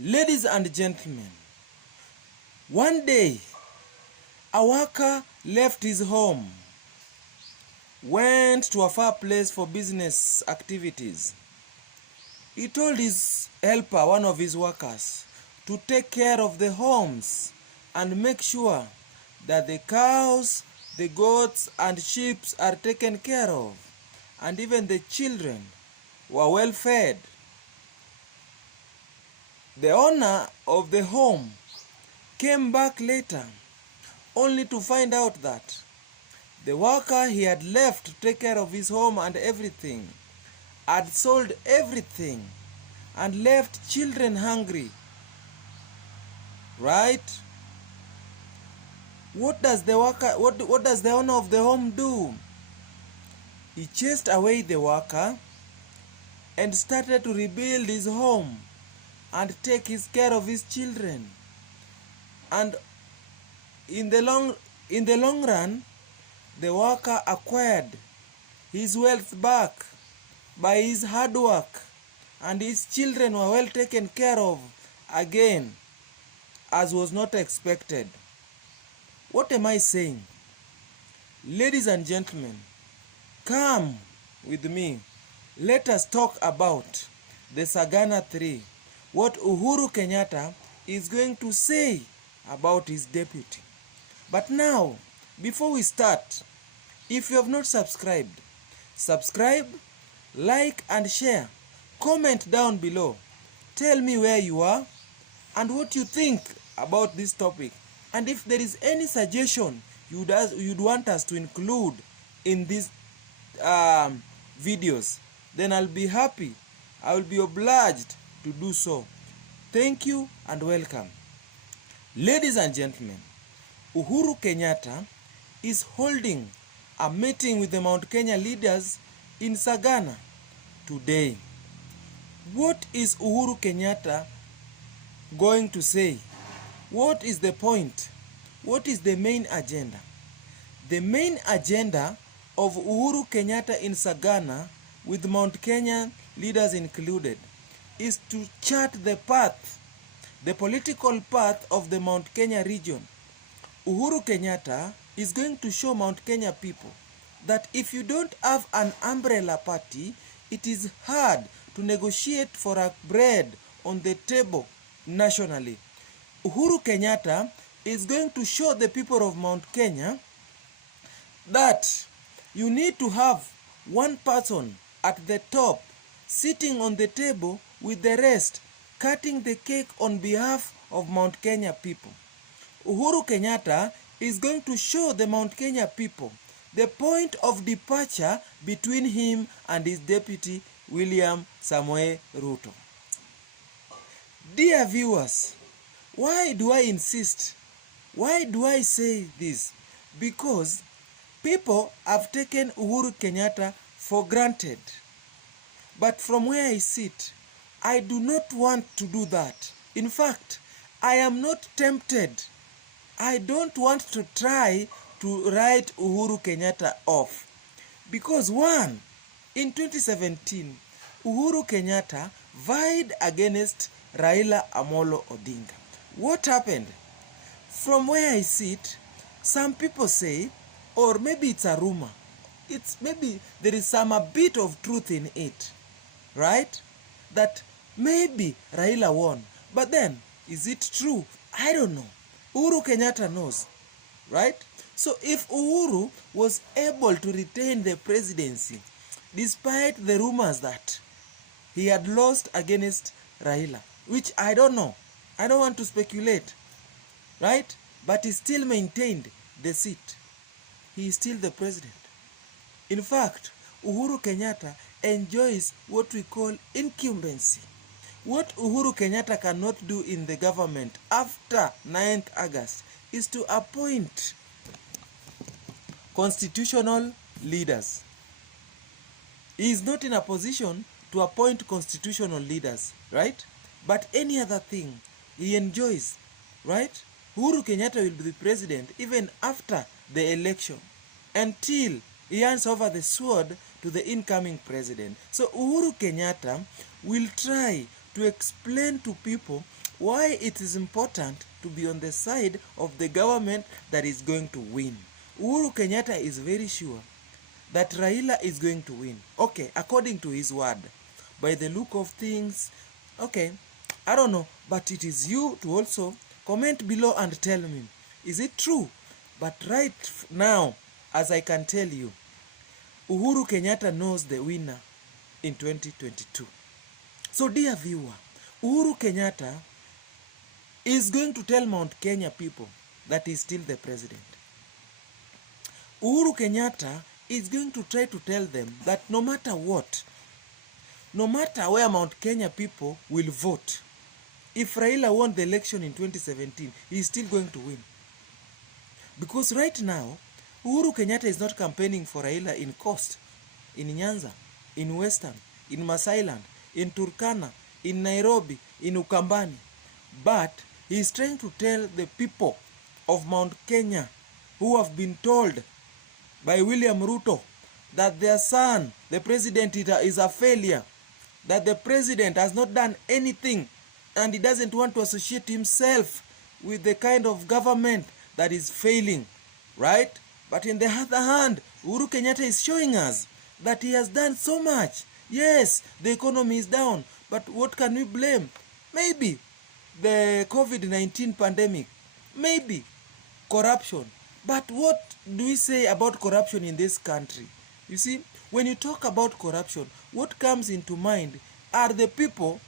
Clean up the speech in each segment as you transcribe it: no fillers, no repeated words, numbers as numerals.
Ladies and gentlemen, one day a worker left his home, went to a far place for business activities. He told his helper, one of his workers, to take care of the homes and make sure that the cows, the goats and sheep are taken care of, and even the children were well fed. The owner of the home came back later only to find out that the worker he had left to take care of his home and everything had sold everything and left children hungry. Right? What does the owner of the home do? He chased away the worker and started to rebuild his home and take his care of his children. And in the long run, the worker acquired his wealth back by his hard work, and his children were well taken care of again, as was not expected. What am I saying? Ladies and gentlemen, come with me. Let us talk about the Sagana 3. What Uhuru Kenyatta is going to say about his deputy. But now, before we start, if you have not subscribed, subscribe, like and share. Comment down below. Tell me where you are and what you think about this topic. And if there is any suggestion you'd want us to include in these videos, then I'll be happy. I will be obliged to do so. Thank you and welcome. Ladies and gentlemen, Uhuru Kenyatta is holding a meeting with the Mount Kenya leaders in Sagana today. What is Uhuru Kenyatta going to say? What is the point? What is the main agenda? The main agenda of Uhuru Kenyatta in Sagana, with Mount Kenya leaders included, is to chart the path, the political path of the Mount Kenya region. Uhuru Kenyatta is going to show Mount Kenya people that if you don't have an umbrella party, it is hard to negotiate for a bread on the table nationally. Uhuru Kenyatta is going to show the people of Mount Kenya that you need to have one person at the top sitting on the table with the rest, cutting the cake on behalf of Mount Kenya people. Uhuru Kenyatta is going to show the Mount Kenya people the point of departure between him and his deputy William Samoei Ruto. Dear viewers, why do I insist? Why do I say this? Because people have taken Uhuru Kenyatta for granted. But from where I sit, I do not want to do that. In fact, I am not tempted. I don't want to try to write Uhuru Kenyatta off. Because one, in 2017, Uhuru Kenyatta vied against Raila Amolo Odinga. What happened? From where I sit, some people say, or maybe it's a rumor, maybe there is a bit of truth in it, right? That maybe Raila won. But then, is it true? I don't know. Uhuru Kenyatta knows, right? So if Uhuru was able to retain the presidency, despite the rumors that he had lost against Raila, which I don't know, I don't want to speculate, right? But he still maintained the seat. He is still the president. In fact, Uhuru Kenyatta enjoys what we call incumbency. What Uhuru Kenyatta cannot do in the government after 9th August is to appoint constitutional leaders. He is not in a position to appoint constitutional leaders, right? But any other thing he enjoys, right? Uhuru Kenyatta will be the president even after the election, until he hands over the sword to the incoming president. So Uhuru Kenyatta will try to explain to people why it is important to be on the side of the government that is going to win. Uhuru Kenyatta is very sure that Raila is going to win. Okay, according to his word. By the look of things, okay, I don't know, but it is you to also comment below and tell me, is it true? But right now, as I can tell you, Uhuru Kenyatta knows the winner in 2022. So dear viewer, Uhuru Kenyatta is going to tell Mount Kenya people that he is still the president. Uhuru Kenyatta is going to try to tell them that no matter what, no matter where Mount Kenya people will vote, if Raila won the election in 2017, he is still going to win. Because right now, Uhuru Kenyatta is not campaigning for Raila in Coast, in Nyanza, in Western, in Masailand, in Turkana, in Nairobi, in Ukambani. But he is trying to tell the people of Mount Kenya who have been told by William Ruto that their son, the president, is a failure, that the president has not done anything, and he doesn't want to associate himself with the kind of government that is failing, right? But in the other hand, Uhuru Kenyatta is showing us that he has done so much. Yes, the economy is down, but what can we blame? Maybe the COVID-19 pandemic, maybe corruption. But what do we say about corruption in this country? You see, when you talk about corruption, what comes into mind are the people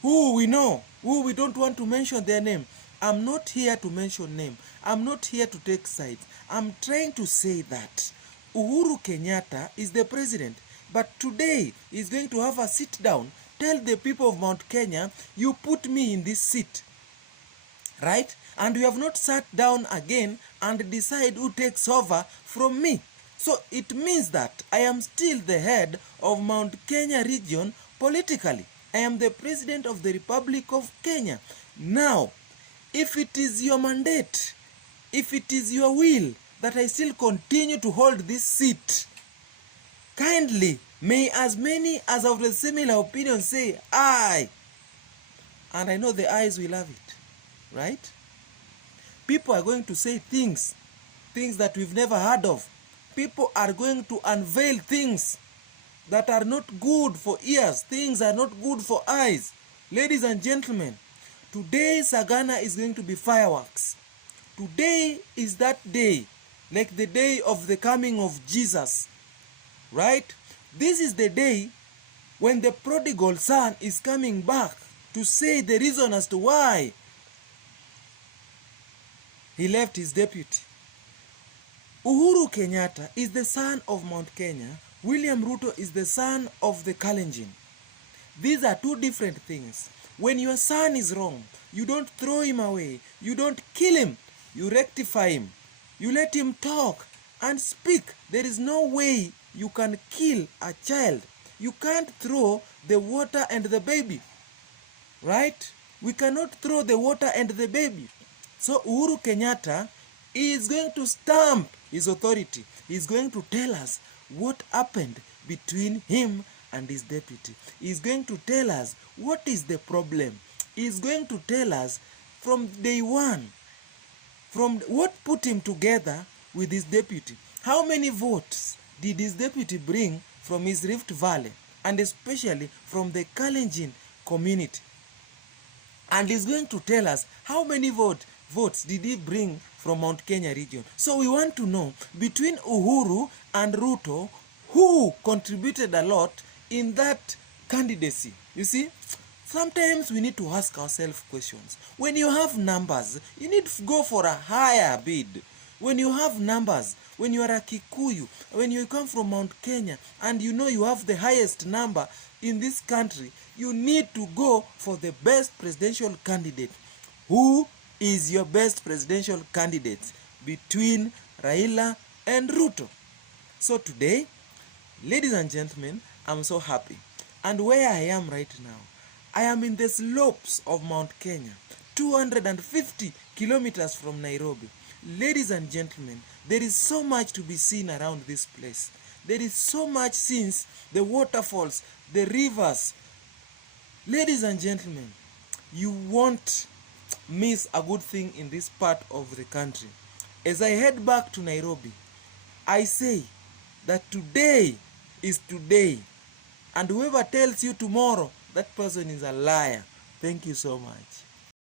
who we know, who we don't want to mention their name. I'm not here to mention name. I'm not here to take sides. I'm trying to say that Uhuru Kenyatta is the president, but today he's going to have a sit down, tell the people of Mount Kenya, you put me in this seat, right? And we have not sat down again and decide who takes over from me. So it means that I am still the head of Mount Kenya region politically. I am the president of the Republic of Kenya. Now, if it is your mandate, if it is your will that I still continue to hold this seat, kindly, may as many as of the similar opinion say, aye. And I know the ayes will have it, right? People are going to say things that we've never heard of. People are going to unveil things that are not good for ears. Things are not good for eyes. Ladies and gentlemen, today Sagana is going to be fireworks. Today is that day, like the day of the coming of Jesus, right? This is the day when the prodigal son is coming back to say the reason as to why he left his deputy. Uhuru Kenyatta is the son of Mount Kenya. William Ruto is the son of the Kalenjin. These are two different things. When your son is wrong, you don't throw him away. You don't kill him. You rectify him. You let him talk and speak. There is no way you can kill a child. You can't throw the water and the baby, right? We cannot throw the water and the baby. So Uhuru Kenyatta is going to stamp his authority. He's going to tell us what happened between him and his deputy. He's going to tell us what is the problem. He's going to tell us from day one, from what put him together with his deputy. How many votes did his deputy bring from his Rift Valley, and especially from the Kalenjin community? And he's going to tell us how many votes did he bring from Mount Kenya region. So we want to know, between Uhuru and Ruto, who contributed a lot in that candidacy. You see, sometimes we need to ask ourselves questions. When you have numbers, you need to go for a higher bid. When you have numbers, when you are a Kikuyu, when you come from Mount Kenya, and you know you have the highest number in this country, you need to go for the best presidential candidate. Who is your best presidential candidate between Raila and Ruto? So today, ladies and gentlemen, I'm so happy. And where I am right now, I am in the slopes of Mount Kenya, 250 kilometers from Nairobi. Ladies and gentlemen, there is so much to be seen around this place. There is so much, since the waterfalls, the rivers, Ladies and gentlemen, you won't miss a good thing in this part of the country. As I head back to Nairobi, I say that today is today, and whoever tells you tomorrow, that person is a liar. Thank you so much.